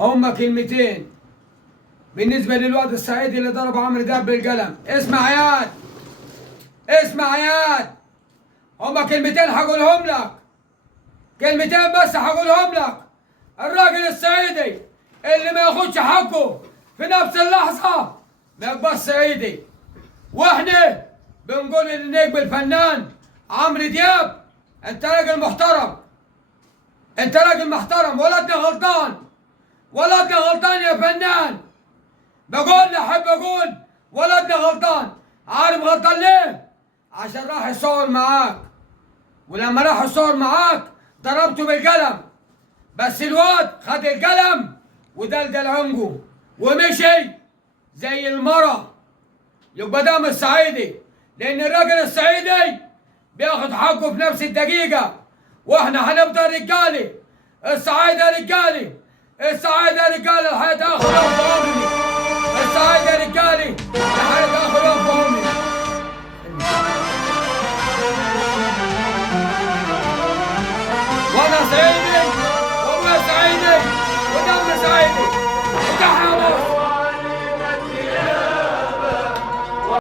هما كلمتين بالنسبة للواد الصعيدي اللي ضرب عمرو دياب بالقلم. اسمع ياد، اسمع ياد، هما كلمتين هقولهم لك، كلمتين بس هقولهم لك. الراجل الصعيدي اللي ما ياخدش حقه في نفس اللحظة ما يبقاش صعيدي. واحنا بنقول للنجم الفنان عمرو دياب انت راجل محترم، انت راجل محترم، ولدنا غلطان، ولدنا غلطان يا فنان. بقول احب اقول ولدنا غلطان. عارف غلطان ليه؟ عشان راح يصور معاك، ولما راح يصور معاك ضربته بالقلم، بس الواد خد القلم ودلدل عنقه ومشي زي المرة. يبقى ده مش صعيدي، لأن الراجل الصعيدي بياخد حقه في نفس الدقيقة، واحنا هنفضل رجالي. الصعايدة رجالي، الصعايدة رجالي لحد آخر يوم في عمري، الصعايدة رجالي لحد آخر يوم في عمري. وانا صعيدي وابويا صعيدي ودمي صعيدي.